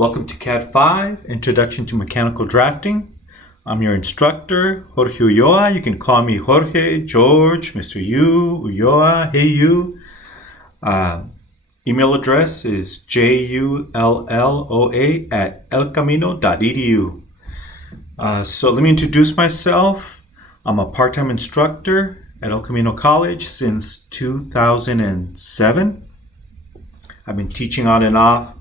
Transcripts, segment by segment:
Welcome to CADD5 Introduction to Mechanical Drafting. I'm your instructor, Jorge Ulloa. You can call me Jorge, George, Mr. U, Ulloa, hey you. Email address is julloa@elcamino.edu. So let me introduce myself. I'm a part-time instructor at El Camino College since 2007. I've been teaching on and off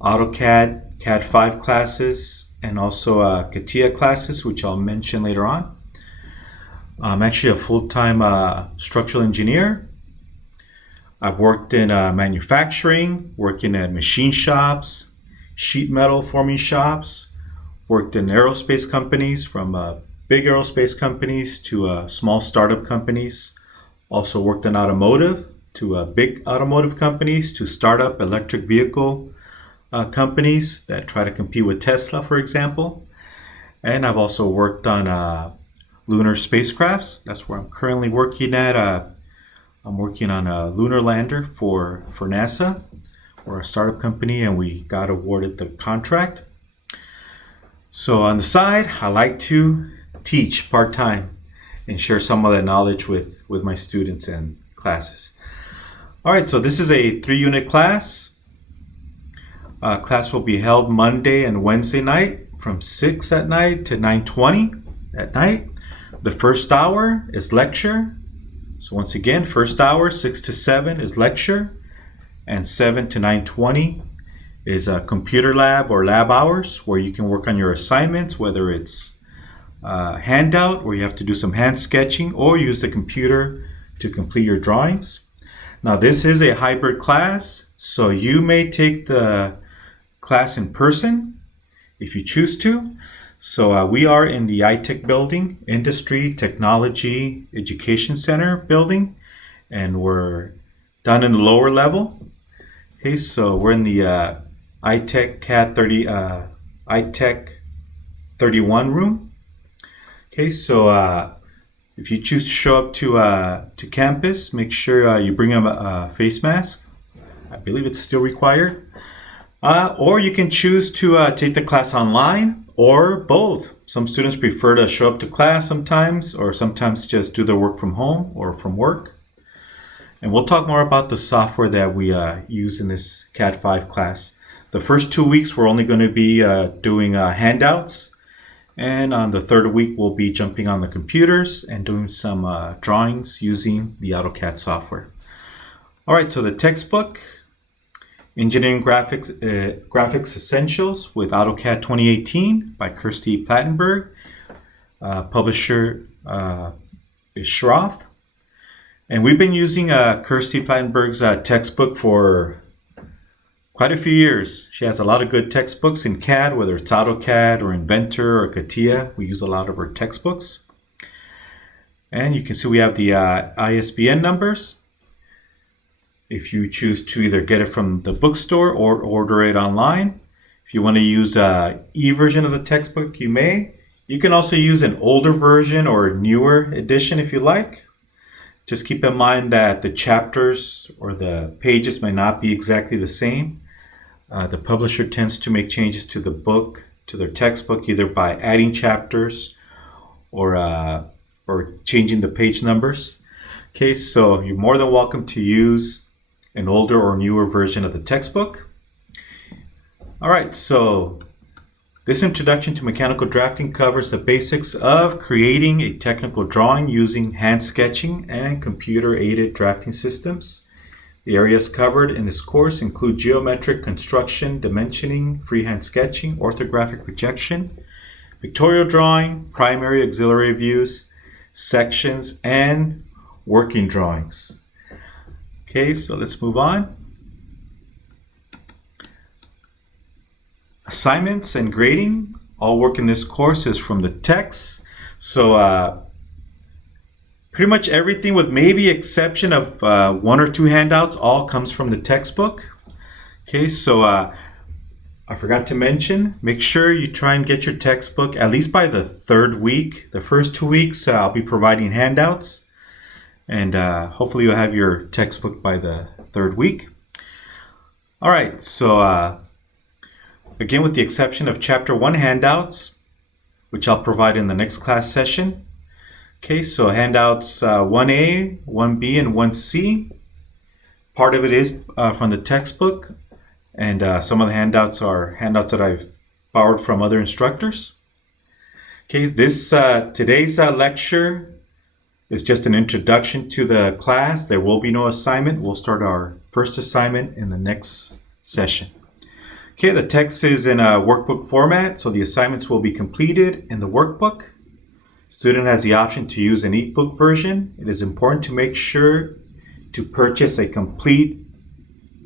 Autocad, CADD5 classes, and also Catia classes, which I'll mention later on. I'm actually a full-time structural engineer. I've worked in manufacturing, working at machine shops, sheet metal forming shops, worked in aerospace companies, from big aerospace companies to small startup companies. Also worked in automotive, to big automotive companies, to startup electric vehicle companies that try to compete with Tesla, for example. And I've also worked on lunar spacecrafts. That's where I'm currently working at. I'm working on a lunar lander for NASA. We're a startup company and we got awarded the contract. So on the side, I like to teach part-time and share some of that knowledge with my students and classes. All right, so this is a 3-unit class. Class will be held Monday and Wednesday night from 6 at night to 9:20 at night. The first hour is lecture. So once again, first hour, 6 to 7 is lecture, and 7 to 9:20 is a computer lab or lab hours where you can work on your assignments, whether it's a handout where you have to do some hand sketching or use the computer to complete your drawings. Now this is a hybrid class, so you may take the class in person if you choose to. So we are in the iTech building, Industry, Technology, Education Center building, and we're down in the lower level. Okay, so we're in the iTech iTech 31 room. Okay, so if you choose to show up to campus, make sure you bring a face mask. I believe it's still required. Or you can choose to take the class online or both. Some students prefer to show up to class sometimes, or sometimes just do their work from home or from work. And we'll talk more about the software that we use in this CADD5 class. The first 2 weeks we're only going to be doing handouts. And on the third week we'll be jumping on the computers and doing some drawings using the Autocad software. All right, so the textbook, Engineering Graphics Essentials with AutoCAD 2018 by Kirsty Plattenberg. Publisher is Schroth. And we've been using Kirsty Plattenberg's textbook for quite a few years. She has a lot of good textbooks in CAD, whether it's AutoCAD or Inventor or Catia. We use a lot of her textbooks. And you can see we have the ISBN numbers. If you choose to either get it from the bookstore or order it online. If you want to use an e-version of the textbook, you may. You can also use an older version or newer edition if you like. Just keep in mind that the chapters or the pages may not be exactly the same. The publisher tends to make changes to the book, to their textbook, either by adding chapters or changing the page numbers. Okay, so you're more than welcome to use an older or newer version of the textbook. All right, so this introduction to mechanical drafting covers the basics of creating a technical drawing using hand sketching and computer-aided drafting systems. The areas covered in this course include geometric construction, dimensioning, freehand sketching, orthographic projection, pictorial drawing, primary auxiliary views, sections, and working drawings. Okay, so let's move on. Assignments and grading. All work in this course is from the text. So pretty much everything, with maybe exception of 1 or 2 handouts, all comes from the textbook. Okay, so I forgot to mention, make sure you try and get your textbook at least by the 3rd week. The first 2 weeks I'll be providing handouts. And hopefully you'll have your textbook by the 3rd week. All right, so Again, with the exception of Chapter 1 handouts, which I'll provide in the next class session. Okay, so handouts 1A, 1B, and 1C. Part of it is from the textbook, and some of the handouts are handouts that I've borrowed from other instructors. Okay, this today's lecture is just an introduction to the class. There will be no assignment. We'll start our first assignment in the next session. Okay, the text is in a workbook format, so the assignments will be completed in the workbook. Student has the option to use an ebook version. It is important to make sure to purchase a complete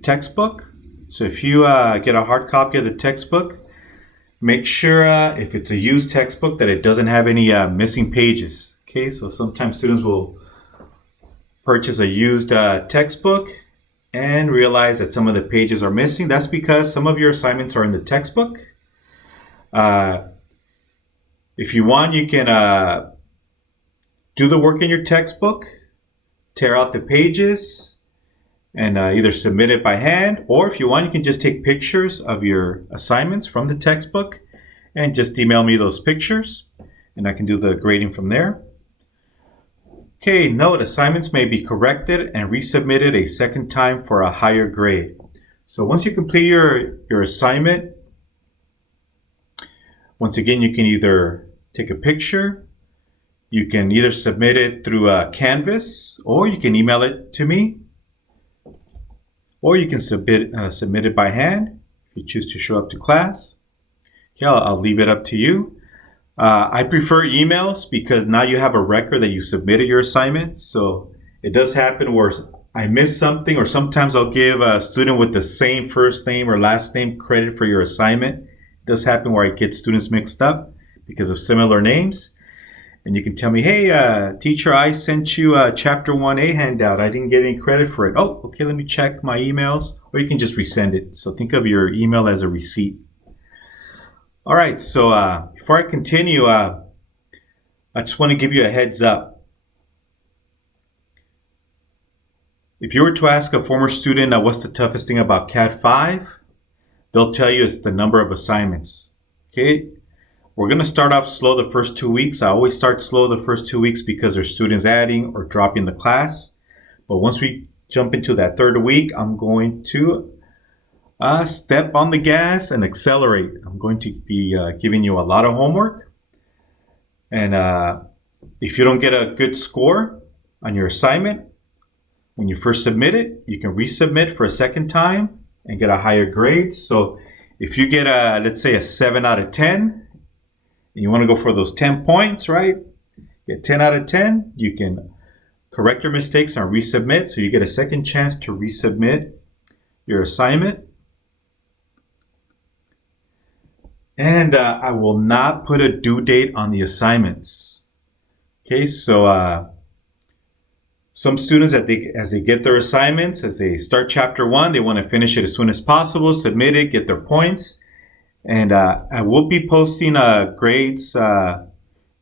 textbook. So if you get a hard copy of the textbook, make sure if it's a used textbook that it doesn't have any missing pages. Okay, so sometimes students will purchase a used textbook and realize that some of the pages are missing. That's because some of your assignments are in the textbook. If you want, you can do the work in your textbook, tear out the pages, and either submit it by hand, or if you want, you can just take pictures of your assignments from the textbook and just email me those pictures, and I can do the grading from there. Okay, note, assignments may be corrected and resubmitted a second time for a higher grade. So once you complete your assignment, once again, you can either take a picture, you can either submit it through Canvas, or you can email it to me, or you can submit it by hand if you choose to show up to class. Okay, I'll leave it up to you. I prefer emails because now you have a record that you submitted your assignment. So it does happen where I miss something, or sometimes I'll give a student with the same first name or last name credit for your assignment. It does happen where I get students mixed up because of similar names. And you can tell me, hey, teacher, I sent you a Chapter 1A handout. I didn't get any credit for it. Oh, okay, let me check my emails. Or you can just resend it. So think of your email as a receipt. All right, so before I continue, I just want to give you a heads up. If you were to ask a former student what's the toughest thing about CADD5, they'll tell you it's the number of assignments. Okay, we're going to start off slow the first 2 weeks. I always start slow the first 2 weeks because there's students adding or dropping the class. But once we jump into that third week, I'm going to step on the gas and accelerate. I'm going to be giving you a lot of homework. And if you don't get a good score on your assignment, when you first submit it, you can resubmit for a second time and get a higher grade. So if you get let's say a 7 out of 10, and you want to go for those 10 points, right? Get 10 out of 10, you can correct your mistakes and resubmit. So you get a second chance to resubmit your assignment. And I will not put a due date on the assignments. Okay, so some students, as they get their assignments, as they start Chapter 1, they want to finish it as soon as possible, submit it, get their points. And I will be posting grades.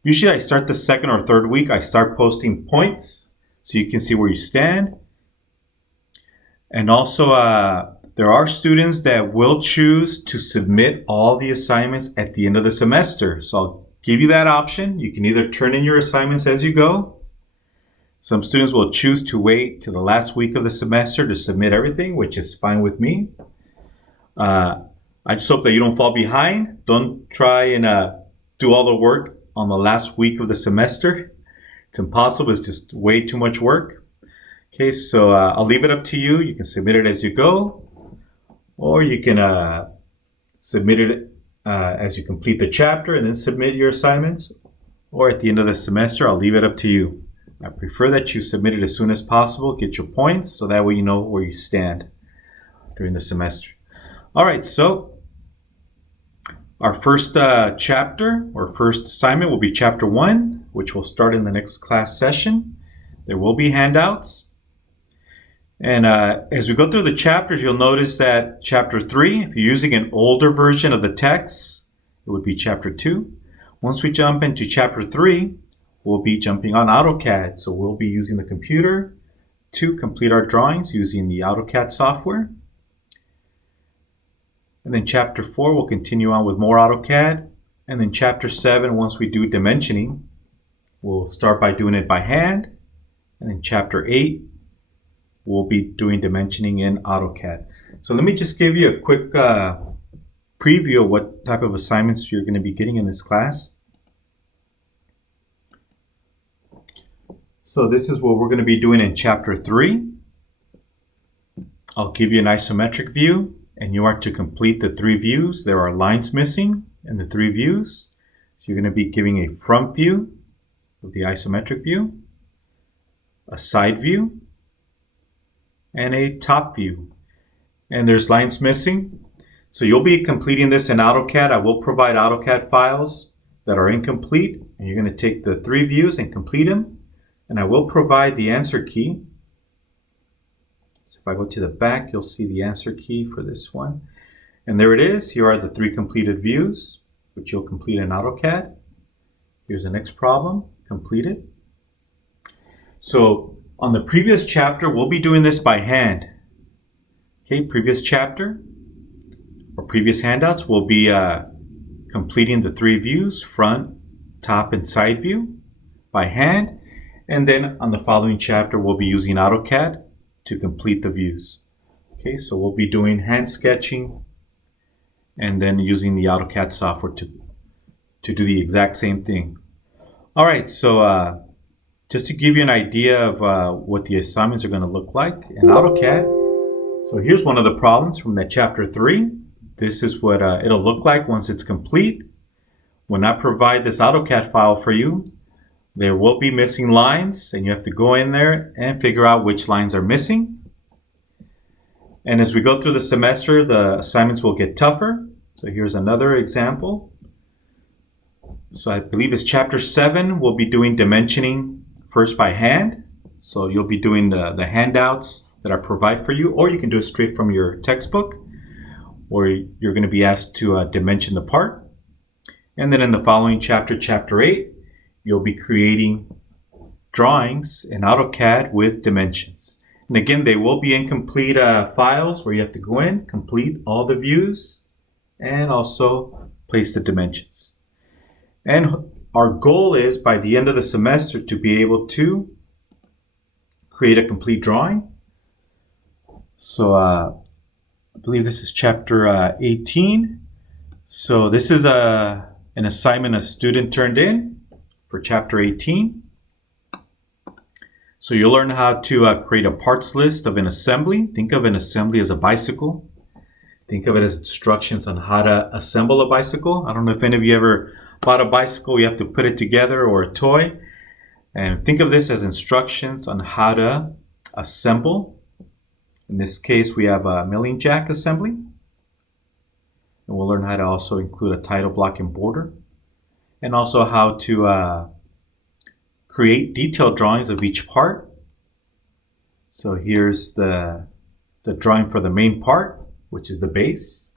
Usually I start the second or third week. I start posting points so you can see where you stand. And also, there are students that will choose to submit all the assignments at the end of the semester. So I'll give you that option. You can either turn in your assignments as you go. Some students will choose to wait till the last week of the semester to submit everything, which is fine with me. I just hope that you don't fall behind. Don't try and do all the work on the last week of the semester. It's impossible. It's just way too much work. Okay, so I'll leave it up to you. You can submit it as you go, or you can submit it as you complete the chapter and then submit your assignments, or at the end of the semester. I'll leave it up to you. I prefer that you submit it as soon as possible, get your points, so that way you know where you stand during the semester. All right, so our first chapter or first assignment will be Chapter 1, which will start in the next class session. There will be handouts. And as we go through the chapters, you'll notice that Chapter 3, if you're using an older version of the text, it would be Chapter 2. Once we jump into Chapter 3, we'll be jumping on AutoCAD. So we'll be using the computer to complete our drawings using the Autocad software. And then chapter 4, we'll continue on with more AutoCAD. And then chapter 7, once we do dimensioning, we'll start by doing it by hand. And then chapter 8, we'll be doing dimensioning in AutoCAD. So let me just give you a quick preview of what type of assignments you're going to be getting in this class. So this is what we're going to be doing in chapter 3. I'll give you an isometric view, and you are to complete the 3 views. There are lines missing in the 3 views. So you're going to be giving a front view of the isometric view, a side view, and a top view. And there's lines missing. So you'll be completing this in AutoCAD. I will provide AutoCAD files that are incomplete, and you're going to take the 3 views and complete them. And I will provide the answer key. So if I go to the back, you'll see the answer key for this one. And there it is. Here are the 3 completed views, which you'll complete in AutoCAD. Here's the next problem, completed. So on the previous chapter, we'll be doing this by hand. Okay, previous chapter or previous handouts, we'll be completing the 3 views, front, top, and side view by hand. And then on the following chapter, we'll be using AutoCAD to complete the views. Okay, so we'll be doing hand sketching and then using the Autocad software to do the exact same thing. All right, so just to give you an idea of what the assignments are going to look like in AutoCAD. So here's one of the problems from that chapter 3. This is what it'll look like once it's complete. When I provide this AutoCAD file for you, there will be missing lines, and you have to go in there and figure out which lines are missing. And as we go through the semester, the assignments will get tougher. So here's another example. So I believe it's chapter 7. We'll be doing dimensioning first by hand. So you'll be doing the handouts that I provide for you, or you can do it straight from your textbook, or you're going to be asked to dimension the part. And then in the following chapter, chapter 8, you'll be creating drawings in AutoCAD with dimensions. And again, they will be incomplete files where you have to go in, complete all the views, and also place the dimensions. And our goal is by the end of the semester to be able to create a complete drawing. So I believe this is chapter 18. So this is an assignment a student turned in for chapter 18. So you'll learn how to create a parts list of an assembly. Think of an assembly as a bicycle. Think of it as instructions on how to assemble a bicycle. I don't know if any of you ever bought a bicycle, you have to put it together, or a toy. And think of this as instructions on how to assemble. In this case, we have a milling jack assembly. And we'll learn how to also include a title block and border. And also how to create detailed drawings of each part. So here's the drawing for the main part, which is the base.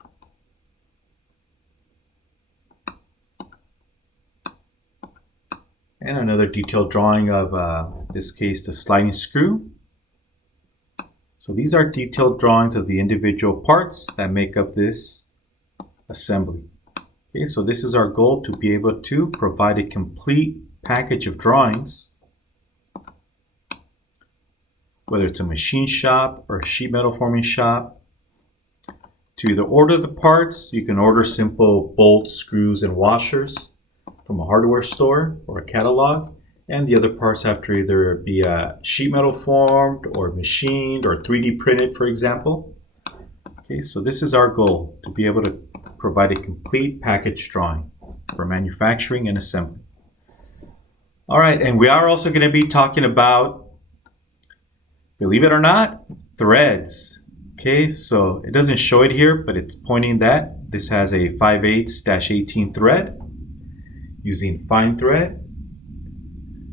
And another detailed drawing of, in this case, the sliding screw. So these are detailed drawings of the individual parts that make up this assembly. Okay, so this is our goal, to be able to provide a complete package of drawings, whether it's a machine shop or a sheet metal forming shop. To either order the parts, you can order simple bolts, screws, and washers from a hardware store or a catalog, and the other parts have to either be sheet metal formed or machined or 3D printed, for example. Okay, so this is our goal, to be able to provide a complete package drawing for manufacturing and assembly. All right, and we are also going to be talking about, believe it or not, threads. Okay, so it doesn't show it here, but it's pointing that this has a 5/8-18 thread using fine thread.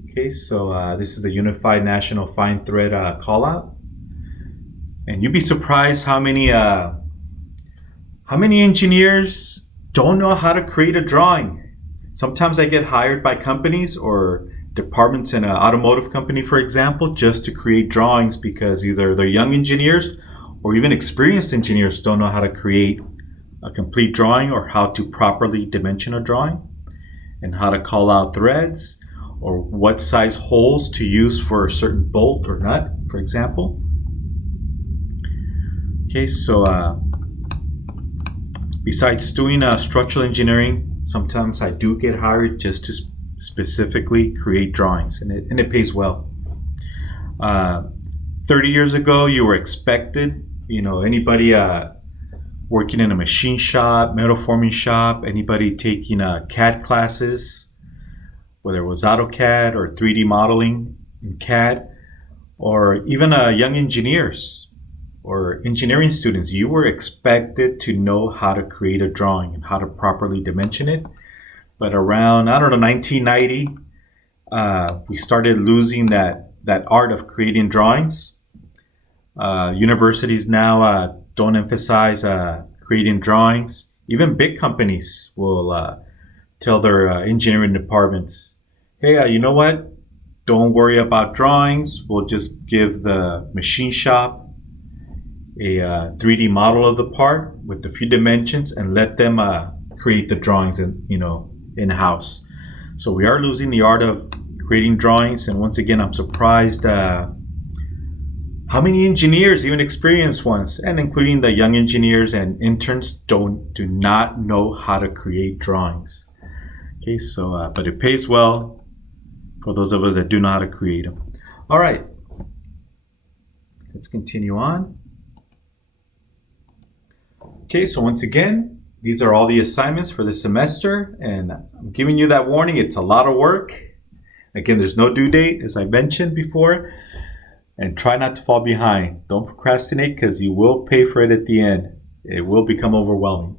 Okay, so this is a Unified National Fine Thread callout. And you'd be surprised how many engineers don't know how to create a drawing. Sometimes I get hired by companies or departments in an automotive company, for example, just to create drawings because either they're young engineers or even experienced engineers don't know how to create a complete drawing or how to properly dimension a drawing, and how to call out threads, or what size holes to use for a certain bolt or nut, for example. Okay, so besides doing structural engineering, sometimes I do get hired just to specifically create drawings, and it pays well. 30 years ago, you were expected, anybody working in a machine shop, metal forming shop, anybody taking CAD classes, whether it was AutoCAD or 3D modeling in CAD, or even young engineers or engineering students, you were expected to know how to create a drawing and how to properly dimension it. But around, 1990, we started losing that art of creating drawings. Universities now don't emphasize creating drawings. Even big companies will tell their engineering departments, hey, you know what? Don't worry about drawings. We'll just give the machine shop a 3D model of the part with a few dimensions and let them create the drawings in-house. So we are losing the art of creating drawings. And once again, I'm surprised how many engineers, even experienced ones, and including the young engineers and interns, do not know how to create drawings. Okay, so but it pays well for those of us that do know how to create them. All right, let's continue on. Okay, so once again, these are all the assignments for this semester, and I'm giving you that warning. It's a lot of work. Again, there's no due date, as I mentioned before, and try not to fall behind. Don't procrastinate, because you will pay for it at the end. It will become overwhelming.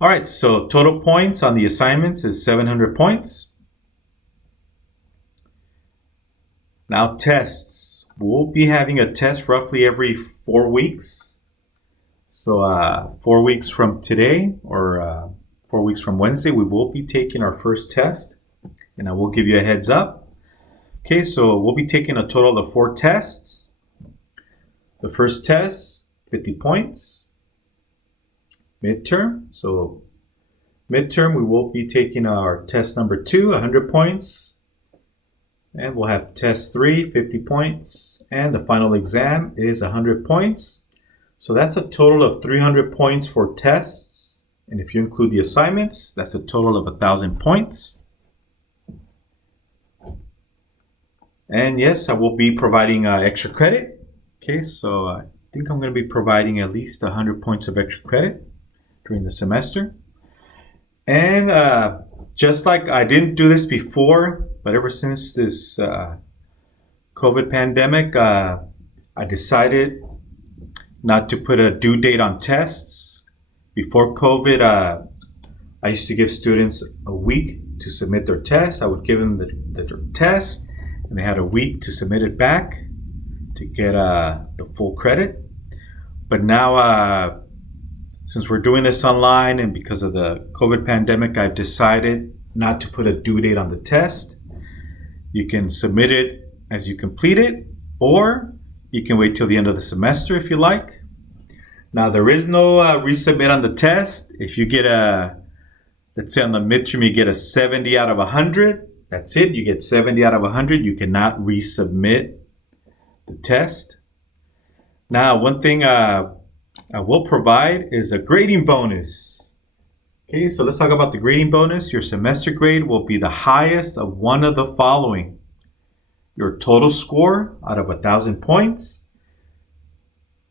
All right, so total points on the assignments is 700 points. Now tests. We'll be having a test roughly every 4 weeks. So 4 weeks from today, or 4 weeks from Wednesday, we will be taking our first test, and I will give you a heads up. Okay, so we'll be taking a total of 4 tests. The first test, 50 points. Midterm, so midterm, we will be taking our test number 2, 100 points. And we'll have test 3, 50 points. And the final exam is 100 points. So that's a total of 300 points for tests. And if you include the assignments, that's a total of 1,000 points. And yes, I will be providing extra credit. Okay, so I think I'm going to be providing at least 100 points of extra credit during the semester. And just like I didn't do this before, but ever since this COVID pandemic, I decided not to put a due date on tests. Before COVID, I used to give students a week to submit their test. I would give them their test, and they had a week to submit it back to get the full credit. But now, since we're doing this online and because of the COVID pandemic, I've decided not to put a due date on the test. You can submit it as you complete it, or you can wait till the end of the semester if you like. Now, there is no resubmit on the test. If you get let's say on the midterm, you get a 70 out of 100. That's it. You get 70 out of 100. You cannot resubmit the test. Now, one thing I will provide is a grading bonus. Okay, so let's talk about the grading bonus. Your semester grade will be the highest of one of the following: your total score out of 1,000 points,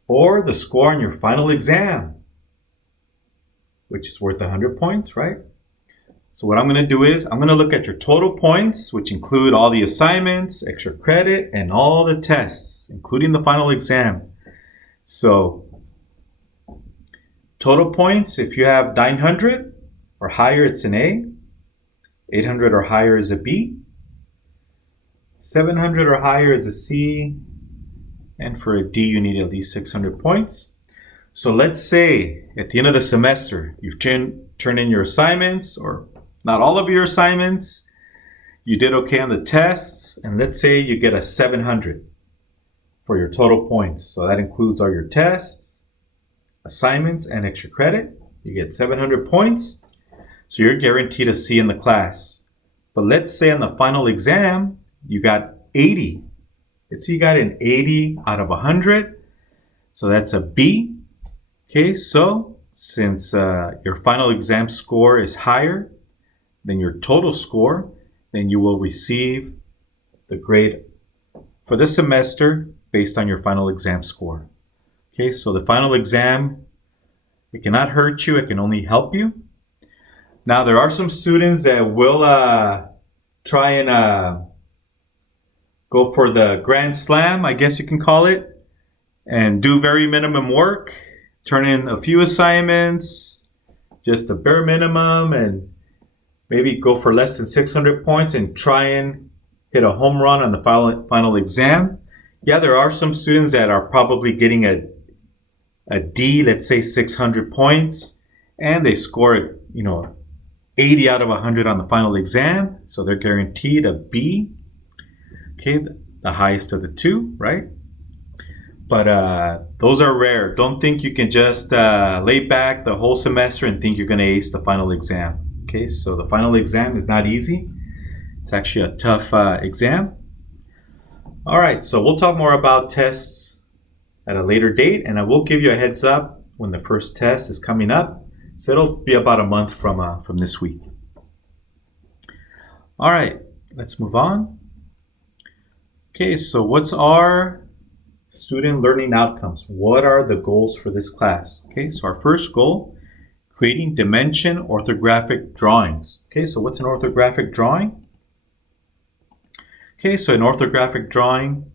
or the score on your final exam, which is worth 100 points, right? So what I'm going to do is I'm going to look at your total points, which include all the assignments, extra credit, and all the tests, including the final exam. So total points, if you have 900 or higher, it's an A. 800 or higher is a B. 700 or higher is a C. And for a D, you need at least 600 points. So let's say at the end of the semester, you've turned in your assignments, or not all of your assignments. You did okay on the tests, and let's say you get a 700 for your total points. So that includes all your tests, assignments, and extra credit. You get 700 points, so you're guaranteed a C in the class. But let's say on the final exam, you got 80. So you got an 80 out of 100. So that's a B. Okay, so since your final exam score is higher than your total score, then you will receive the grade for this semester based on your final exam score. Okay, so the final exam, it cannot hurt you, it can only help you. Now, there are some students that will try and go for the grand slam, I guess you can call it, and do very minimum work, turn in a few assignments, just the bare minimum, and maybe go for less than 600 points and try and hit a home run on the final exam. Yeah, there are some students that are probably getting a D, let's say 600 points, and they score, 80 out of 100 on the final exam, so they're guaranteed a B. Okay, the highest of the two, right? But those are rare. Don't think you can just lay back the whole semester and think you're going to ace the final exam. Okay, so the final exam is not easy. It's actually a tough exam. All right, so we'll talk more about tests at a later date, and I will give you a heads up when the first test is coming up. So it'll be about a month from this week. All right, let's move on. Okay, so what's our student learning outcomes? What are the goals for this class? Okay, so our first goal, creating dimension orthographic drawings. Okay, so what's an orthographic drawing? Okay, so an orthographic drawing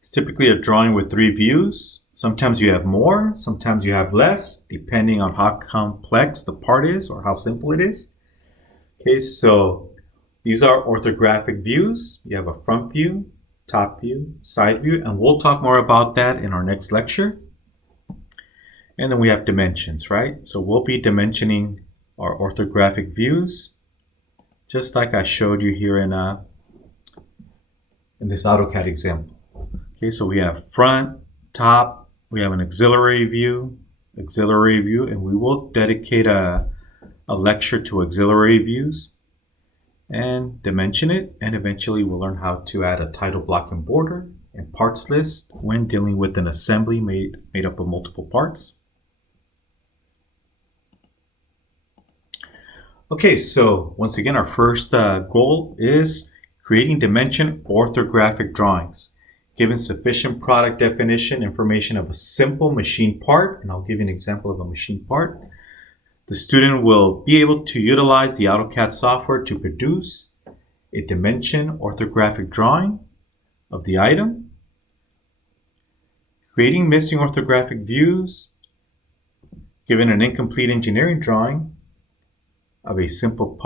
is typically a drawing with 3 views. Sometimes you have more, sometimes you have less, depending on how complex the part is or how simple it is. Okay, so these are orthographic views. You have a front view, top view, side view, and we'll talk more about that in our next lecture. And then we have dimensions, right? So we'll be dimensioning our orthographic views, just like I showed you here in this AutoCAD example. Okay, so we have front, top, we have an auxiliary view, and we will dedicate a lecture to auxiliary views and dimension it, and eventually we'll learn how to add a title block and border and parts list when dealing with an assembly made up of multiple parts. Okay, so once again, our first goal is creating dimension orthographic drawings. Given sufficient product definition information of a simple machine part, and I'll give you an example of a machine part, the student will be able to utilize the Autocad software to produce a dimension orthographic drawing of the item, creating missing orthographic views. Given an incomplete engineering drawing of a simple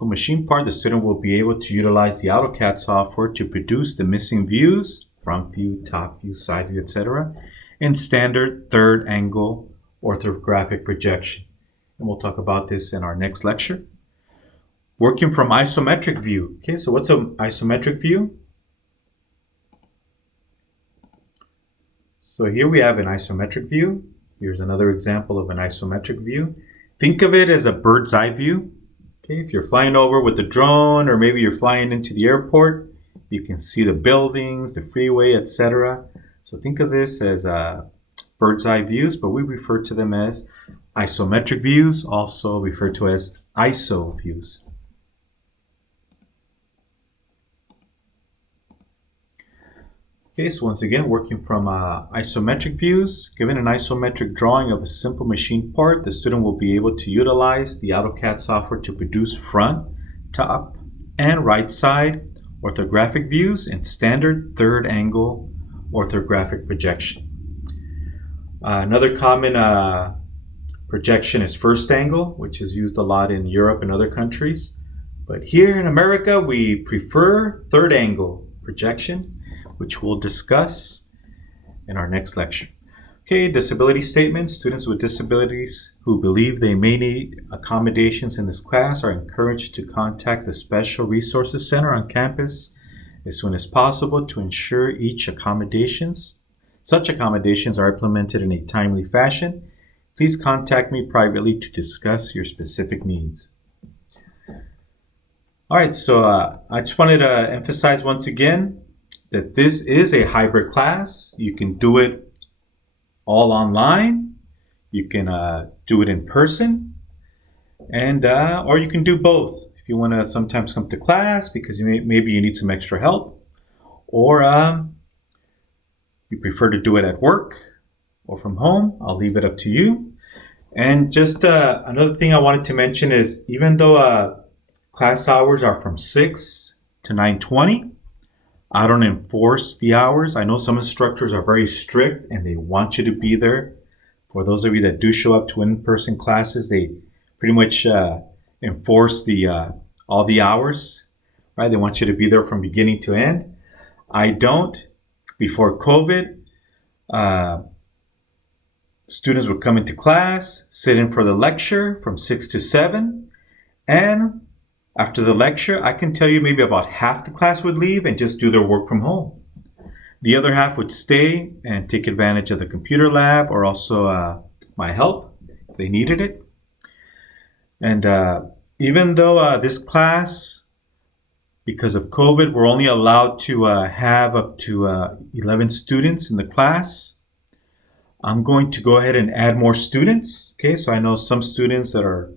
machine part, the student will be able to utilize the Autocad software to produce the missing views, front view, top view, side view, etc., in standard third angle orthographic projection. And we'll talk about this in our next lecture. Working from isometric view. Okay, so what's an isometric view? So here we have an isometric view. Here's another example of an isometric view. Think of it as a bird's eye view. Okay, if you're flying over with a drone, or maybe you're flying into the airport, you can see the buildings, the freeway, etc. So think of this as bird's eye views, but we refer to them as isometric views, also referred to as ISO views. Okay, so once again, working from isometric views. Given an isometric drawing of a simple machine part, the student will be able to utilize the AutoCAD software to produce front, top, and right side orthographic views in standard third angle orthographic projection. Another common projection is first angle, which is used a lot in Europe and other countries. But here in America, we prefer third angle projection, which we'll discuss in our next lecture. Okay, disability statements. Students with disabilities who believe they may need accommodations in this class are encouraged to contact the Special Resources Center on campus as soon as possible to ensure such accommodations are implemented in a timely fashion please contact me privately to discuss your specific needs. All right, so I just wanted to emphasize once again that this is a hybrid class. You can do it all online. You can do it in person, and or you can do both. If you want to sometimes come to class because maybe you need some extra help, or you prefer to do it at work or from home, I'll leave it up to you. And just another thing I wanted to mention is even though class hours are from 6 to 9:20, I don't enforce the hours. I know some instructors are very strict and they want you to be there. For those of you that do show up to in-person classes, they pretty much enforce all the hours, right? They want you to be there from beginning to end. I don't. Before COVID, students would come into class, sit in for the lecture from 6 to 7, and after the lecture, I can tell you maybe about half the class would leave and just do their work from home. The other half would stay and take advantage of the computer lab or also my help if they needed it. And even though this class, because of COVID, we're only allowed to have up to 11 students in the class, I'm going to go ahead and add more students. Okay, so I know some students that are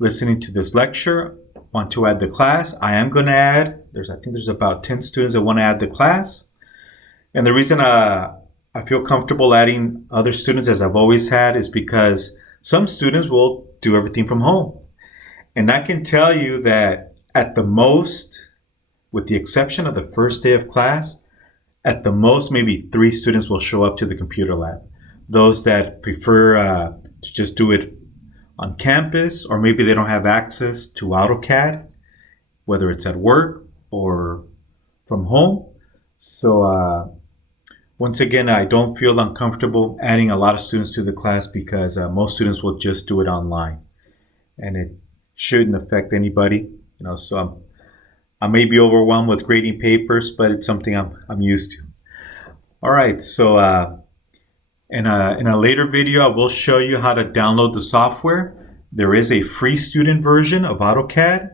listening to this lecture want to add the class. I am going to add, I think there's about 10 students that want to add the class. And the reason I feel comfortable adding other students, as I've always had, is because some students will do everything from home. And I can tell you that at the most, with the exception of the first day of class, at the most, maybe 3 students will show up to the computer lab. Those that prefer to just do it on campus, or maybe they don't have access to AutoCAD, whether it's at work or from home. So once again, I don't feel uncomfortable adding a lot of students to the class because most students will just do it online, and it shouldn't affect anybody. So I may be overwhelmed with grading papers, but it's something I'm used to. All right, so in a later video, I will show you how to download the software. There is a free student version of AutoCAD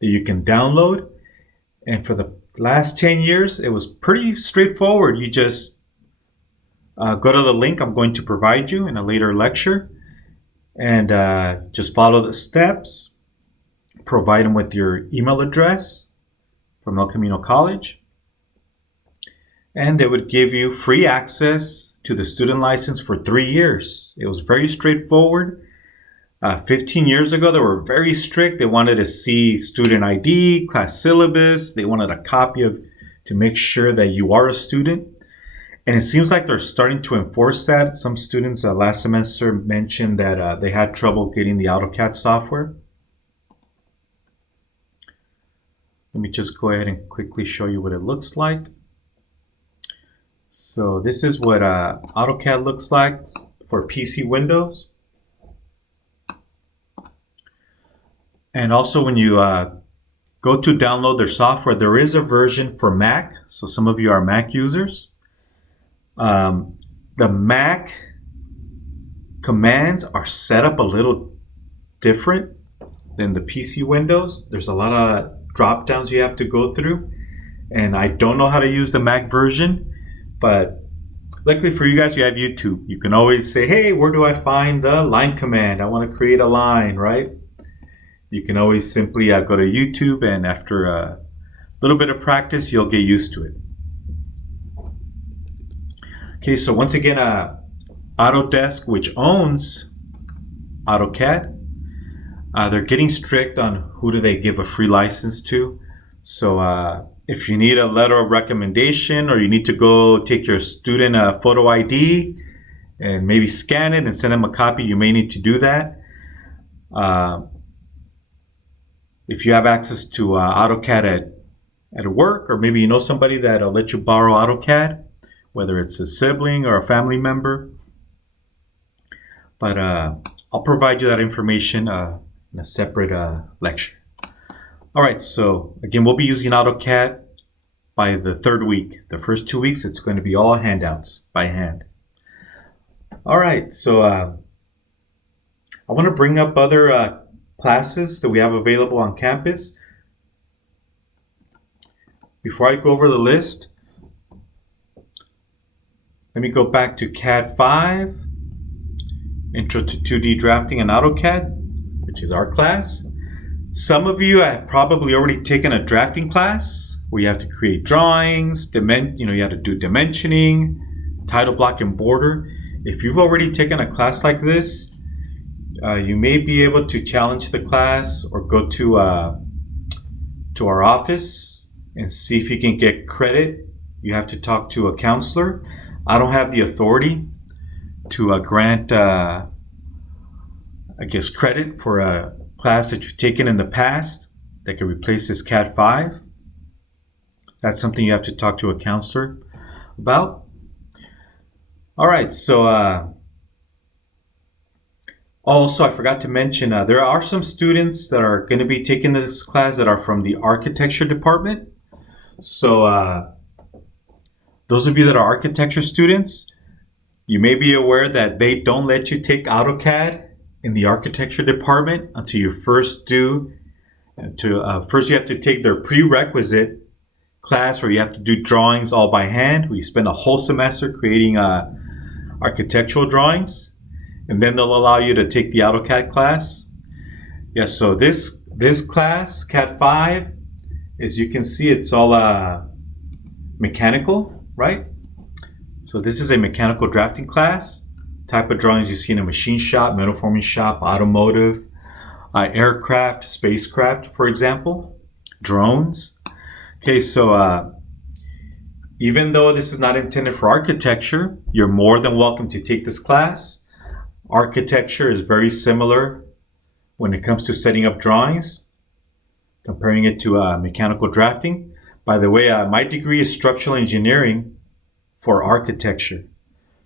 that you can download. And for the last 10 years, it was pretty straightforward. You just go to the link I'm going to provide you in a later lecture and just follow the steps. Provide them with your email address from El Camino College. And they would give you free access to the student license for 3 years. It was very straightforward. 15 years ago, they were very strict. They wanted to see student ID, class syllabus. They wanted a copy to make sure that you are a student. And it seems like they're starting to enforce that. Some students last semester mentioned that they had trouble getting the AutoCAD software. Let me just go ahead and quickly show you what it looks like. So this is what AutoCAD looks like for PC Windows. And also when you go to download their software, there is a version for Mac. So some of you are Mac users. The Mac commands are set up a little different than the PC Windows. There's a lot of drop downs you have to go through. And I don't know how to use the Mac version. But luckily for you guys, you have YouTube. You can always say, hey, where do I find the line command? I want to create a line, right? You can always simply go to YouTube, and after a little bit of practice, you'll get used to it. Okay, so once again, Autodesk, which owns AutoCAD, they're getting strict on who do they give a free license to. So if you need a letter of recommendation, or you need to go take your student a photo ID and maybe scan it and send them a copy, you may need to do that. If you have access to AutoCAD at work, or maybe you know somebody that'll let you borrow AutoCAD, whether it's a sibling or a family member. But I'll provide you that information in a separate lecture. All right, so again, we'll be using AutoCAD by the 3rd week. The first 2 weeks, it's going to be all handouts by hand. All right, so I want to bring up other classes that we have available on campus. Before I go over the list, let me go back to CADD5, Intro to 2D Drafting and Autocad, which is our class. Some of you have probably already taken a drafting class where you have to create drawings, you have to do dimensioning, title block and border. If you've already taken a class like this, you may be able to challenge the class or go to our office and see if you can get credit. You have to talk to a counselor. I don't have the authority to grant, credit for a class that you've taken in the past that can replace this CADD5. That's something you have to talk to a counselor about. All right, so also I forgot to mention there are some students that are going to be taking this class that are from the architecture department. So those of you that are architecture students, you may be aware that they don't let you take AutoCAD in the architecture department until you first first you have to take their prerequisite class where you have to do drawings all by hand. We spend a whole semester creating architectural drawings, and then they'll allow you to take the AutoCAD class. Yeah, so this class, CADD5, as you can see, it's all mechanical, right? So this is a mechanical drafting class. Type of drawings you see in a machine shop, metal forming shop, automotive, aircraft, spacecraft, for example, drones. Okay, so even though this is not intended for architecture, you're more than welcome to take this class. Architecture is very similar when it comes to setting up drawings, comparing it to mechanical drafting. By the way, my degree is structural engineering for architecture.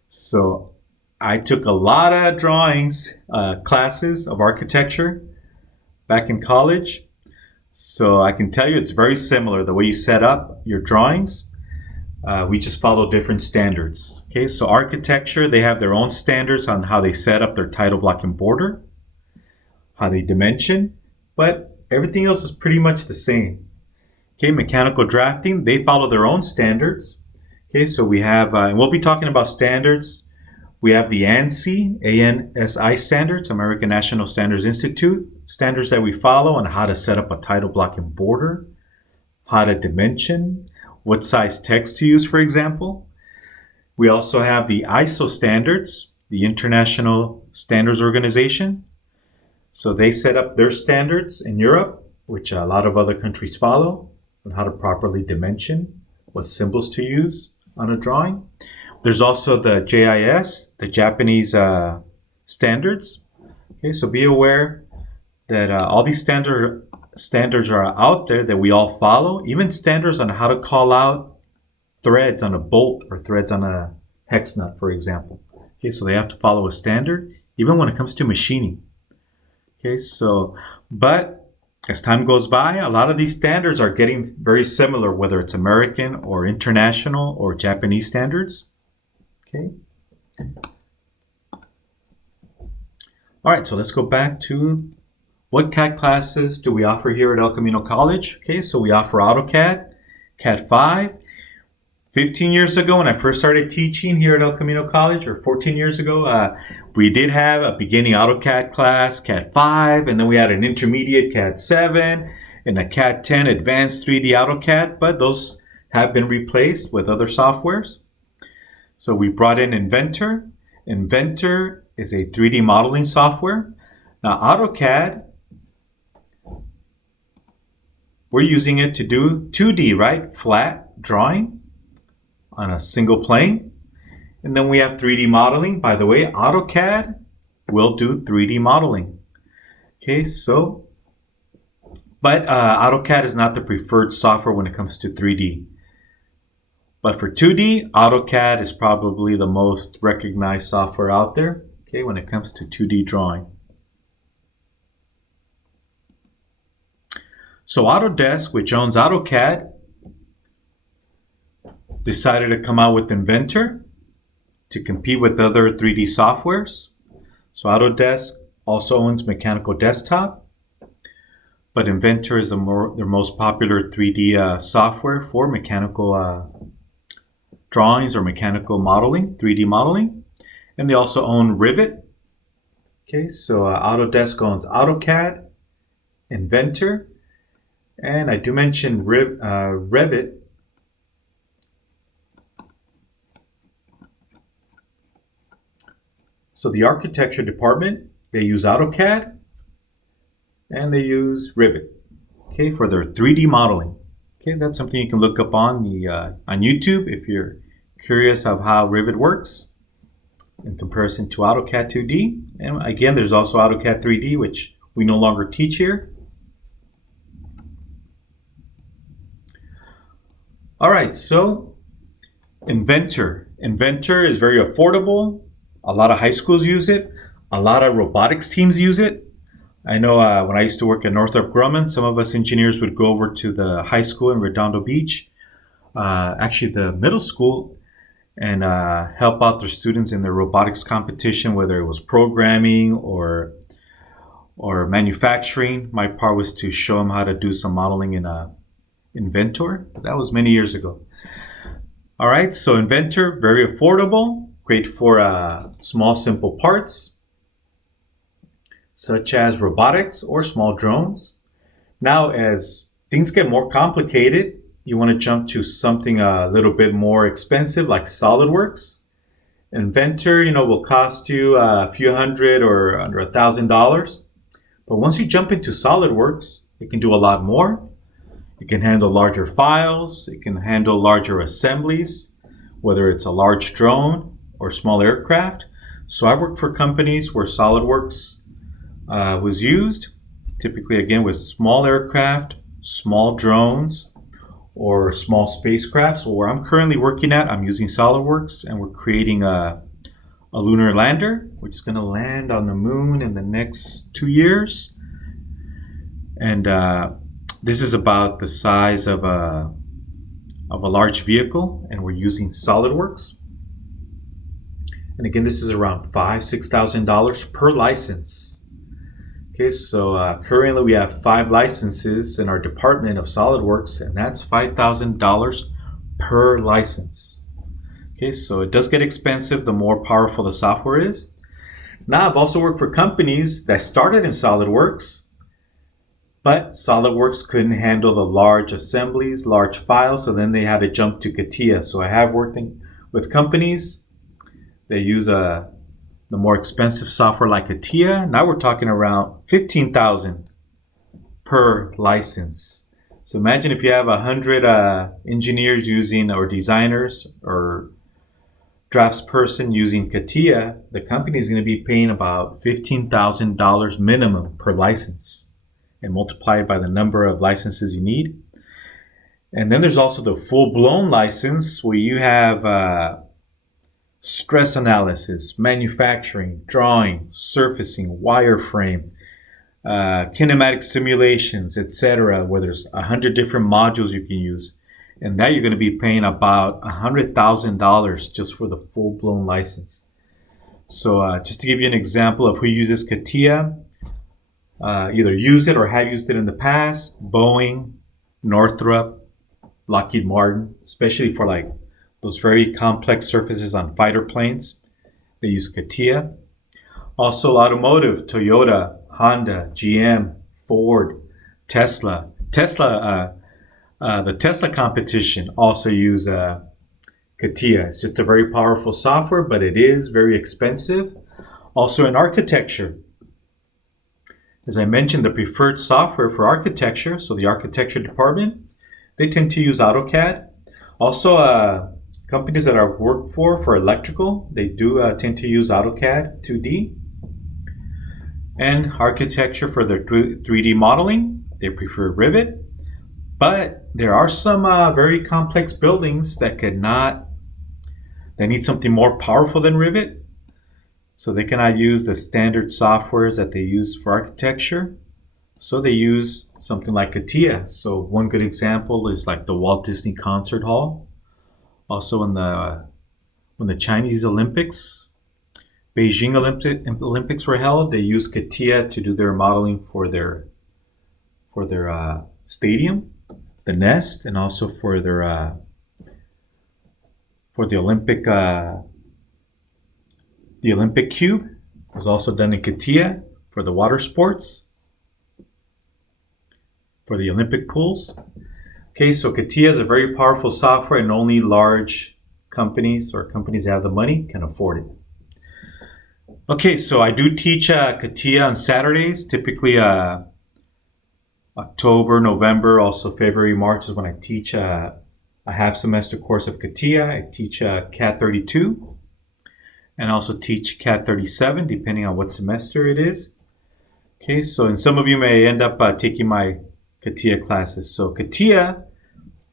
So I took a lot of drawings classes of architecture back in college. So I can tell you it's very similar, the way you set up your drawings. We just follow different standards. Okay, so architecture, they have their own standards on how they set up their title block and border, how they dimension, but everything else is pretty much the same. Okay, mechanical drafting, they follow their own standards. Okay, so we have, and we'll be talking about standards. We have the ANSI standards, American National Standards Institute, standards that we follow on how to set up a title block and border, how to dimension, what size text to use, for example. We also have the ISO standards, the International Standards Organization. So they set up their standards in Europe, which a lot of other countries follow, on how to properly dimension, what symbols to use on a drawing. There's also the JIS, the Japanese standards. Okay, so be aware that all these standards are out there that we all follow, even standards on how to call out threads on a bolt or threads on a hex nut, for example. Okay, so they have to follow a standard, even when it comes to machining. Okay, so, but as time goes by, a lot of these standards are getting very similar, whether it's American or international or Japanese standards. Okay. All right, so let's go back to what CAD classes do we offer here at El Camino College. Okay, so we offer AutoCAD, CADD5. 15 years ago when I first started teaching here at El Camino College, or 14 years ago, we did have a beginning AutoCAD class, CADD5, and then we had an intermediate CAD7 and a CAD10 advanced 3D AutoCAD, but those have been replaced with other softwares. So we brought in Inventor. Inventor is a 3D modeling software. Now AutoCAD, we're using it to do 2D, right? Flat drawing on a single plane. And then we have 3D modeling. By the way, AutoCAD will do 3D modeling. Okay, so, but AutoCAD is not the preferred software when it comes to 3D. But for 2D, AutoCAD is probably the most recognized software out there, okay, when it comes to 2D drawing. So Autodesk, which owns AutoCAD, decided to come out with Inventor to compete with other 3D softwares. So Autodesk also owns Mechanical Desktop, but Inventor is their most popular 3D software for mechanical drawings or mechanical modeling, 3D modeling. And they also own Rivet. Okay, so Autodesk owns Autocad, Inventor, and I do mention Revit. So the architecture department, they use AutoCAD and they use Rivet, okay, for their 3D modeling. Okay, that's something you can look up on YouTube if you're curious of how Rivet works in comparison to AutoCAD 2D. And again, there's also AutoCAD 3D, which we no longer teach here. All right, so Inventor. Inventor is very affordable. A lot of high schools use it. A lot of robotics teams use it. I know when I used to work at Northrop Grumman, some of us engineers would go over to the high school in Redondo Beach, actually the middle school, and help out their students in their robotics competition, whether it was programming or manufacturing. My part was to show them how to do some modeling in Inventor. That was many years ago. All right, so Inventor, very affordable, great for small, simple parts, such as robotics or small drones. Now, as things get more complicated, you want to jump to something a little bit more expensive, like SolidWorks. Inventor, will cost you a few hundred or under $1,000. But once you jump into SolidWorks, it can do a lot more. It can handle larger files. It can handle larger assemblies, whether it's a large drone or small aircraft. So I worked for companies where SolidWorks was used, typically again with small aircraft, small drones, or small spacecraft. So where I'm currently working at, I'm using SolidWorks, and we're creating a lunar lander, which is going to land on the moon in the next 2 years. And this is about the size of a large vehicle, and we're using SolidWorks. And again, this is around $5,000-$6,000 per license. Okay, so currently we have 5 licenses in our department of SolidWorks, and that's $5,000 per license. Okay, so it does get expensive the more powerful the software is. Now, I've also worked for companies that started in SolidWorks, but SolidWorks couldn't handle the large assemblies, large files, so then they had to jump to CATIA. So I have worked with companies that use the more expensive software like CATIA. Now we're talking around $15,000 per license. So imagine if you have 100 engineers using, or designers, or draftsperson using CATIA, the company is going to be paying about $15,000 minimum per license, and multiply it by the number of licenses you need. And then there's also the full-blown license, where you have stress analysis, manufacturing, drawing, surfacing, wireframe, kinematic simulations, etc., where there's 100 different modules you can use. And that you're going to be paying about $100,000 just for the full-blown license. So just to give you an example of who uses CATIA, either use it or have used it in the past: Boeing, Northrop, Lockheed Martin, especially for like those very complex surfaces on fighter planes. They use CATIA. Also automotive: Toyota, Honda, GM, Ford, Tesla. The Tesla competition also use CATIA. It's just a very powerful software, but it is very expensive. Also in architecture, as I mentioned, the preferred software for architecture, so the architecture department, they tend to use AutoCAD. Also, companies that I work for electrical, they do tend to use AutoCAD 2D. And architecture for their 3D modeling, they prefer Rivet. But there are some very complex buildings that need something more powerful than Rivet. So they cannot use the standard softwares that they use for architecture. So they use something like CATIA. So one good example is like the Walt Disney Concert Hall. Also when the Chinese Olympics, Beijing Olympics were held, they used CATIA to do their modeling for their stadium, the nest, and also for the Olympic cube was also done in CATIA for the water sports, for the Olympic pools. Okay, so CATIA is a very powerful software, and only large companies or companies that have the money can afford it. Okay, so I do teach CATIA on Saturdays, typically October, November, also February, March is when I teach a half semester course of CATIA. I teach CADD32 and also teach CADD37 depending on what semester it is. Okay, so and some of you may end up taking my CATIA classes. So CATIA,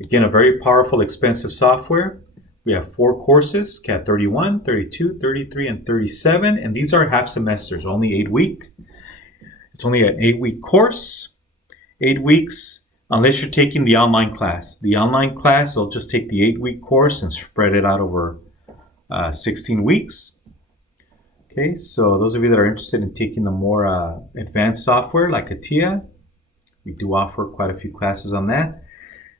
again, a very powerful, expensive software. We have 4 courses, CADD31, 32, 33, and 37. And these are half semesters, only 8 weeks. It's only an 8-week course, 8 weeks, unless you're taking the online class. The online class, they'll just take the 8-week course and spread it out over 16 weeks. Okay, so those of you that are interested in taking the more advanced software like CATIA, we do offer quite a few classes on that.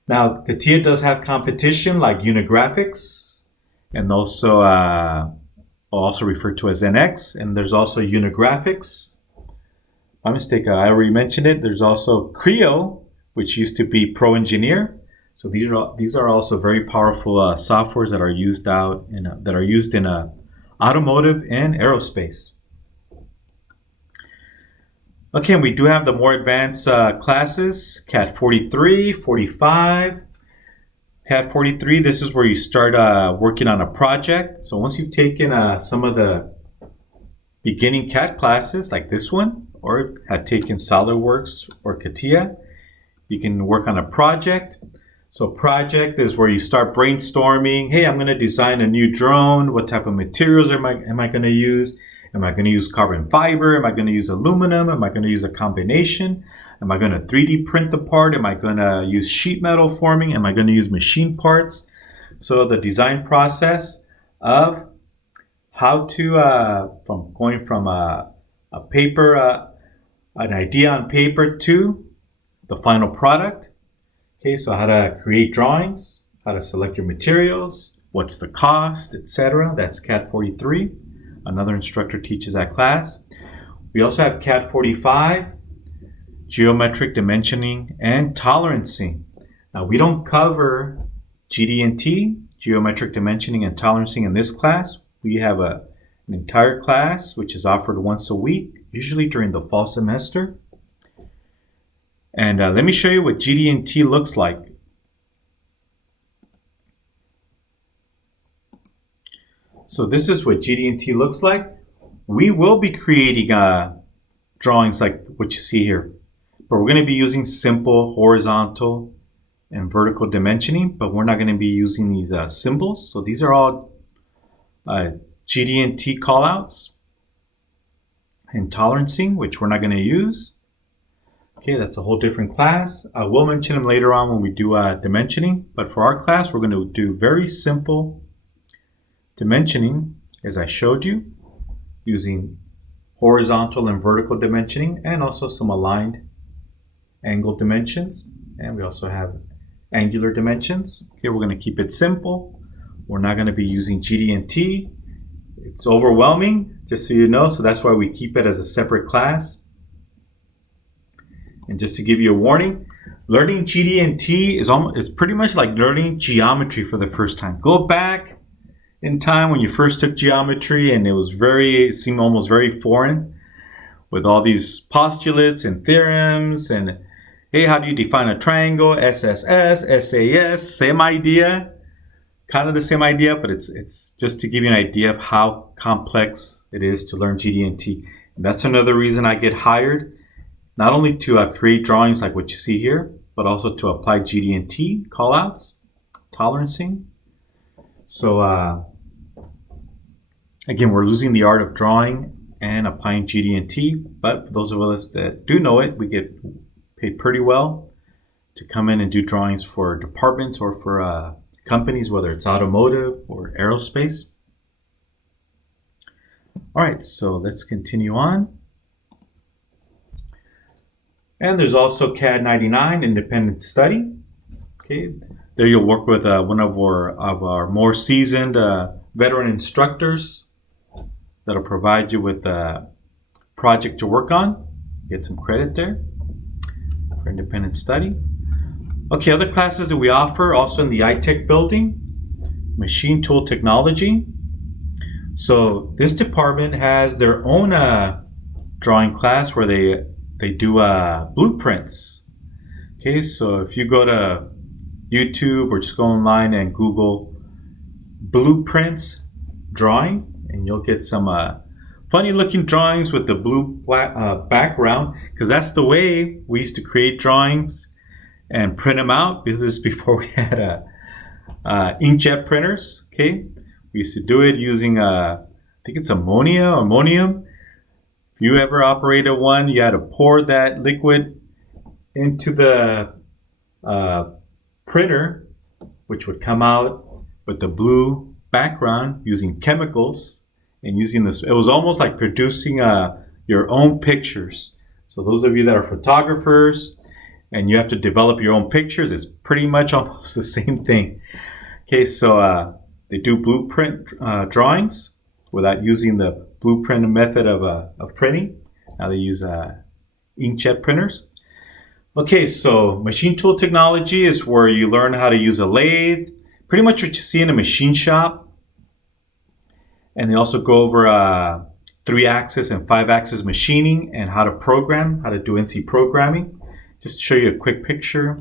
Now, CATIA does have competition like Unigraphics, and also referred to as NX, and there's also Unigraphics. My mistake, I already mentioned it. There's also Creo, which used to be Pro Engineer. So these are also very powerful softwares that are used in automotive and aerospace. Okay, and we do have the more advanced classes, CADD43, 45. CADD43, this is where you start working on a project. So once you've taken some of the beginning CAD classes, like this one, or have taken SolidWorks or CATIA, you can work on a project. So project is where you start brainstorming. Hey, I'm going to design a new drone. What type of materials am I going to use? Am I going to use carbon fiber? Am I going to use aluminum? Am I going to use a combination? Am I going to 3D print the part? Am I going to use sheet metal forming? Am I going to use machine parts? So the design process of how to, from going from a paper, an idea on paper to the final product. Okay, so how to create drawings, how to select your materials, what's the cost, etc. That's CADD43. Another instructor teaches that class. We also have CADD45, geometric dimensioning and tolerancing. Now, we don't cover GD&T, geometric dimensioning and tolerancing, in this class. We have an entire class which is offered once a week, usually during the fall semester. And let me show you what GD&T looks like. So this is what GD&T looks like. We will be creating drawings like what you see here, but we're going to be using simple horizontal and vertical dimensioning, but we're not going to be using these symbols. So these are all GD&T callouts and tolerancing, which we're not going to use. Okay, that's a whole different class. I will mention them later on when we do dimensioning, but for our class, we're going to do very simple dimensioning, as I showed you, using horizontal and vertical dimensioning, and also some aligned angle dimensions. And we also have angular dimensions. Okay, we're going to keep it simple. We're not going to be using GD&T. It's overwhelming, just so you know, so that's why we keep it as a separate class. And just to give you a warning, learning GD&T is pretty much like learning geometry for the first time. Go back in time when you first took geometry and it seemed almost very foreign with all these postulates and theorems and hey, how do you define a triangle? SSS, SAS, same idea, kind of the same idea, but it's just to give you an idea of how complex it is to learn GD&T. And that's another reason I get hired, not only to create drawings like what you see here, but also to apply GD&T callouts, tolerancing. So again, we're losing the art of drawing and applying GD&T, but for those of us that do know it, we get paid pretty well to come in and do drawings for departments or for companies, whether it's automotive or aerospace. All right, so let's continue on. And there's also CADD5 Independent Study. Okay, there you'll work with one of our more seasoned veteran instructors that'll provide you with a project to work on. Get some credit there for independent study. Okay, other classes that we offer also in the iTech building, machine tool technology. So this department has their own drawing class where they do blueprints. Okay, so if you go to YouTube or just go online and Google blueprints drawing, and you'll get some funny looking drawings with the blue background, because that's the way we used to create drawings and print them out. This is before we had inkjet printers. Okay, we used to do it using I think it's ammonium. If you ever operated one, you had to pour that liquid into the printer, which would come out with the blue background using chemicals and using this. It was almost like producing your own pictures. So those of you that are photographers and you have to develop your own pictures, it's pretty much almost the same thing. Okay, so they do blueprint drawings without using the blueprint method of printing. Now they use inkjet printers. Okay, so machine tool technology is where you learn how to use a lathe, pretty much what you see in a machine shop. And they also go over 3-axis and 5-axis machining and how to program, how to do NC programming. Just to show you a quick picture.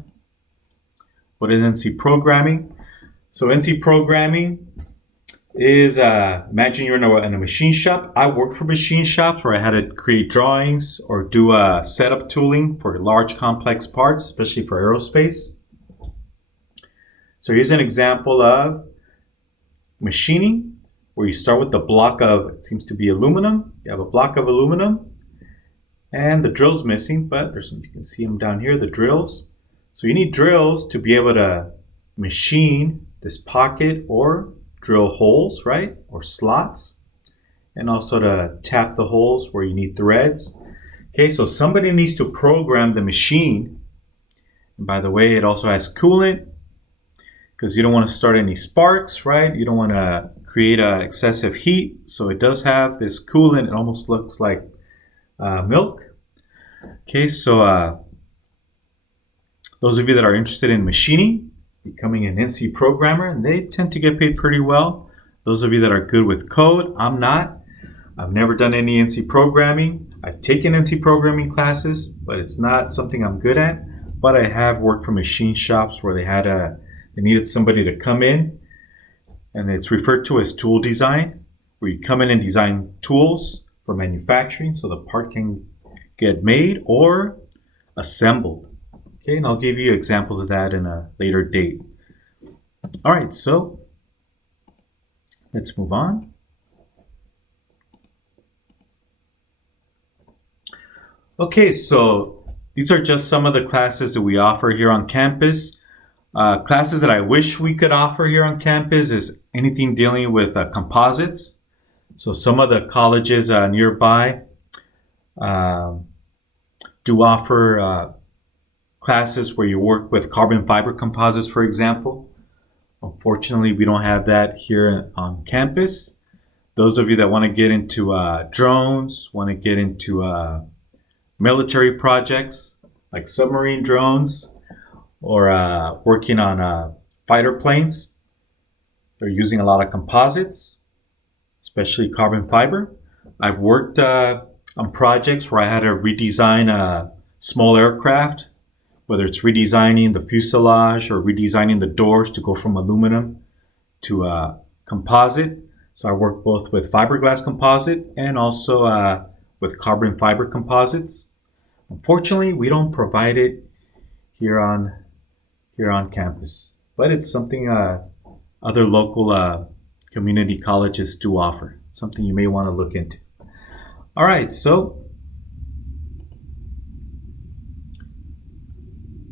What is NC programming? So NC programming is, imagine you're in a machine shop. I work for machine shops where I had to create drawings or do setup tooling for large complex parts, especially for aerospace. So here's an example of machining where you start with the block of, it seems to be aluminum. You have a block of aluminum and the drill's missing, but there's some, you can see them down here, the drills. So you need drills to be able to machine this pocket or drill holes, right? Or slots. And also to tap the holes where you need threads. Okay, so somebody needs to program the machine. And by the way, it also has coolant because you don't want to start any sparks, right? You don't want to create excessive heat. So it does have this coolant. It almost looks like milk. Okay, so those of you that are interested in machining, becoming an NC programmer, and they tend to get paid pretty well. Those of you that are good with code, I'm not. I've never done any NC programming. I've taken NC programming classes, but it's not something I'm good at. But I have worked for machine shops where they needed somebody to come in, and it's referred to as tool design, where you come in and design tools for manufacturing so the part can get made or assembled. Okay, and I'll give you examples of that in a later date. All right, so let's move on. Okay, so these are just some of the classes that we offer here on campus. Classes that I wish we could offer here on campus is anything dealing with composites. So some of the colleges nearby do offer classes where you work with carbon fiber composites, for example. Unfortunately, we don't have that here on campus. Those of you that want to get into drones, want to get into military projects like submarine drones or working on fighter planes, they're using a lot of composites, especially carbon fiber. I've worked on projects where I had to redesign a small aircraft, whether it's redesigning the fuselage or redesigning the doors to go from aluminum to composite. So I work both with fiberglass composite and also with carbon fiber composites. Unfortunately, we don't provide it here on campus, but it's something other local community colleges do offer. Something you may want to look into. All right, so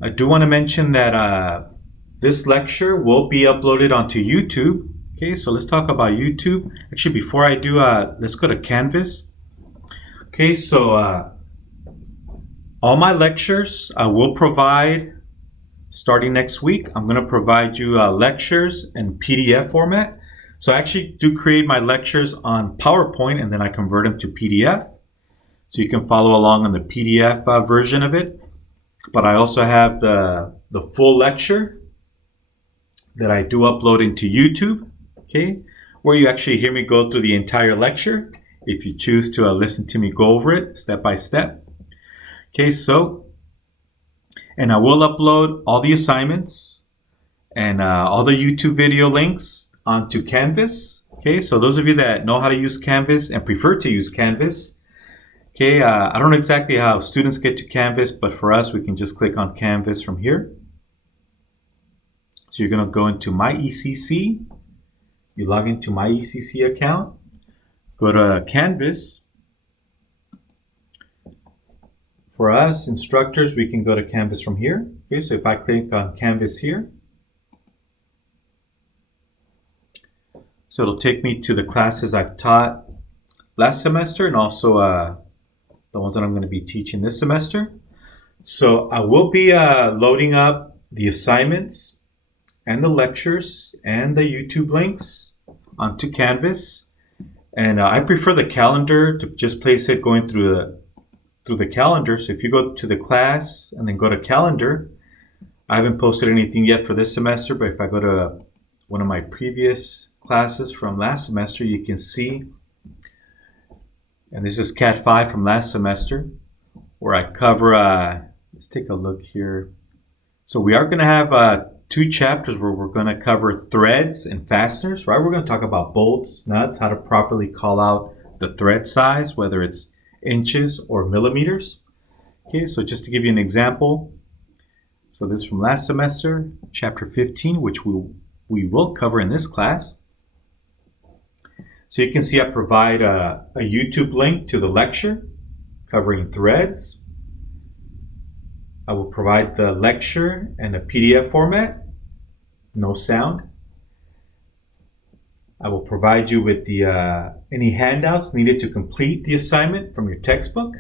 I do want to mention that this lecture will be uploaded onto YouTube. Okay, so let's talk about YouTube. Actually, before I do, let's go to Canvas. Okay, so all my lectures I will provide starting next week. I'm going to provide you lectures in PDF format. So I actually do create my lectures on PowerPoint and then I convert them to PDF. So you can follow along on the PDF version of it. But I also have the full lecture that I do upload into YouTube, okay, where you actually hear me go through the entire lecture if you choose to listen to me go over it step by step. Okay, so, and I will upload all the assignments and all the YouTube video links onto Canvas. Okay, so those of you that know how to use Canvas and prefer to use Canvas, okay, I don't know exactly how students get to Canvas, but for us, we can just click on Canvas from here. So you're going to go into My ECC. You log into My ECC account. Go to Canvas. For us instructors, we can go to Canvas from here. Okay, so if I click on Canvas here, so it'll take me to the classes I've taught last semester and also the ones that I'm going to be teaching this semester. So I will be loading up the assignments and the lectures and the YouTube links onto Canvas. And I prefer the calendar to just place it going through the calendar. So if you go to the class and then go to calendar, I haven't posted anything yet for this semester, but if I go to one of my previous classes from last semester, you can see, and this is CADD5 from last semester, where I cover, let's take a look here. So we are going to have 2 chapters where we're going to cover threads and fasteners, right? We're going to talk about bolts, nuts, how to properly call out the thread size, whether it's inches or millimeters. Okay, so just to give you an example, so this is from last semester, chapter 15, which we will cover in this class. So you can see I provide a YouTube link to the lecture covering threads. I will provide the lecture in a PDF format, no sound. I will provide you with the any handouts needed to complete the assignment from your textbook.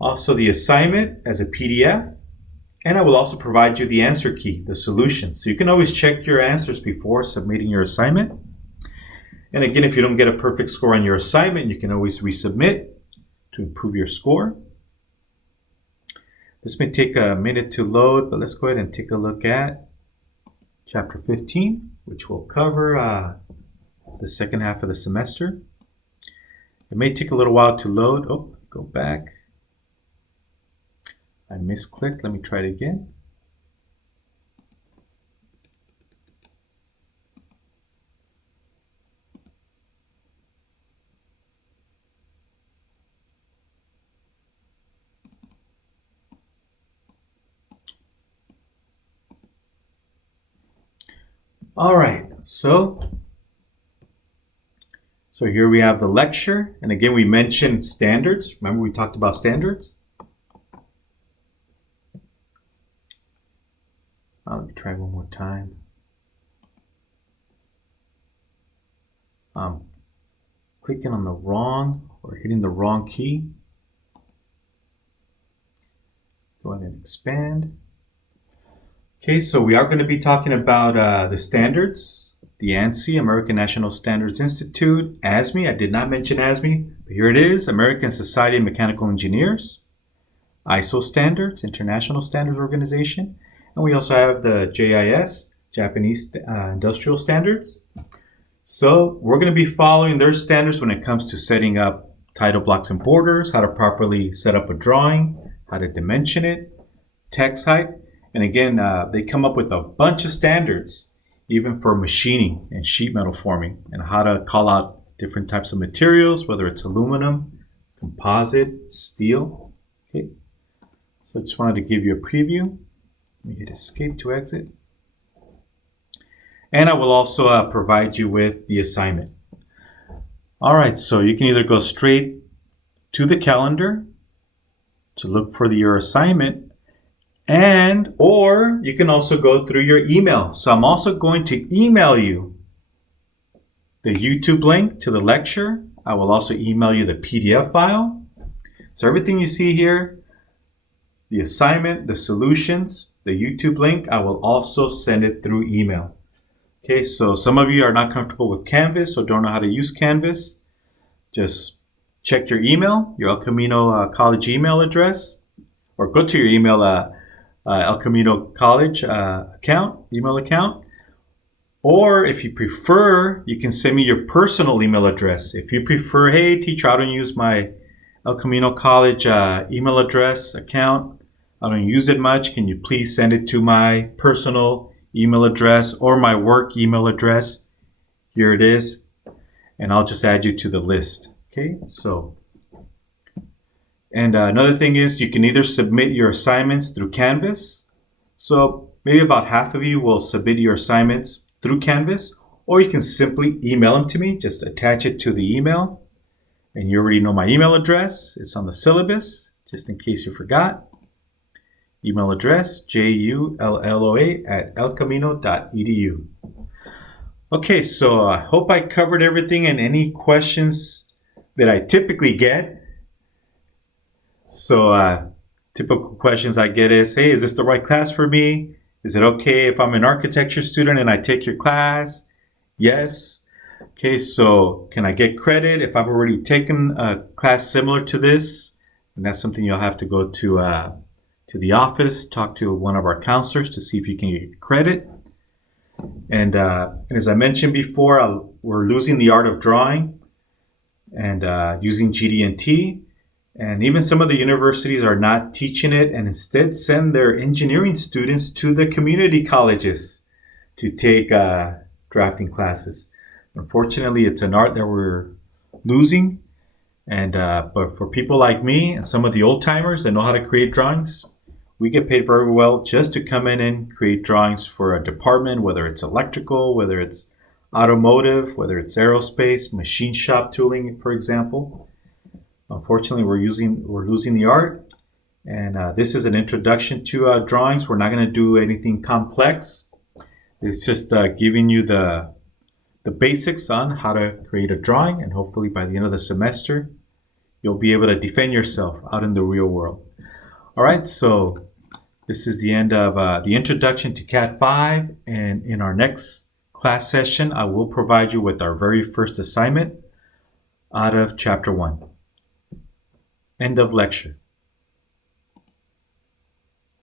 Also the assignment as a PDF. And I will also provide you the answer key, the solution. So you can always check your answers before submitting your assignment. And again, if you don't get a perfect score on your assignment, you can always resubmit to improve your score. This may take a minute to load, but let's go ahead and take a look at chapter 15, which will cover the second half of the semester. It may take a little while to load. Oh, go back. I misclicked. Let me try it again. All right, so here we have the lecture. And again, we mentioned standards. Remember we talked about standards? Let me try one more time. Clicking on the wrong or hitting the wrong key. Go ahead and expand. Okay, so we are going to be talking about the standards, the ANSI, American National Standards Institute, ASME. I did not mention ASME, but here it is, American Society of Mechanical Engineers, ISO standards, International Standards Organization, and we also have the JIS, Japanese Industrial Standards. So we're going to be following their standards when it comes to setting up title blocks and borders, how to properly set up a drawing, how to dimension it, text height. And again, they come up with a bunch of standards, even for machining and sheet metal forming, and how to call out different types of materials, whether it's aluminum, composite, steel. Okay, so I just wanted to give you a preview. Let me hit escape to exit. And I will also provide you with the assignment. All right, so you can either go straight to the calendar to look for your assignment, or you can also go through your email. So I'm also going to email you the YouTube link to the lecture. I will also email you the PDF file. So everything you see here, the assignment, the solutions, the YouTube link, I will also send it through email. Okay, so some of you are not comfortable with Canvas or don't know how to use Canvas. Just check your email, your El Camino College email address, or go to your email El Camino College email account. Or if you prefer, you can send me your personal email address. If you prefer, hey teacher, I don't use my El Camino College email address account. I don't use it much. Can you please send it to my personal email address or my work email address? Here it is. And I'll just add you to the list. Okay, so. And another thing is you can either submit your assignments through Canvas. So maybe about half of you will submit your assignments through Canvas, or you can simply email them to me. Just attach it to the email. And you already know my email address. It's on the syllabus, just in case you forgot. Email address, julloa@elcamino.edu. Okay, so I hope I covered everything and any questions that I typically get. So typical questions I get is, hey, is this the right class for me? Is it okay if I'm an architecture student and I take your class? Yes. Okay, so can I get credit if I've already taken a class similar to this? And that's something you'll have to go to the office, talk to one of our counselors to see if you can get credit. And as I mentioned before, we're losing the art of drawing and using GD&T. And even some of the universities are not teaching it and instead send their engineering students to the community colleges to take drafting classes. Unfortunately, it's an art that we're losing. And but for people like me and some of the old timers that know how to create drawings, we get paid very well just to come in and create drawings for a department, whether it's electrical, whether it's automotive, whether it's aerospace, machine shop tooling, for example. Unfortunately, we're losing the art, and this is an introduction to drawings. We're not going to do anything complex. It's just giving you the basics on how to create a drawing, and hopefully by the end of the semester, you'll be able to defend yourself out in the real world. All right, so this is the end of the introduction to CADD5, and in our next class session, I will provide you with our very first assignment out of Chapter 1. End of lecture.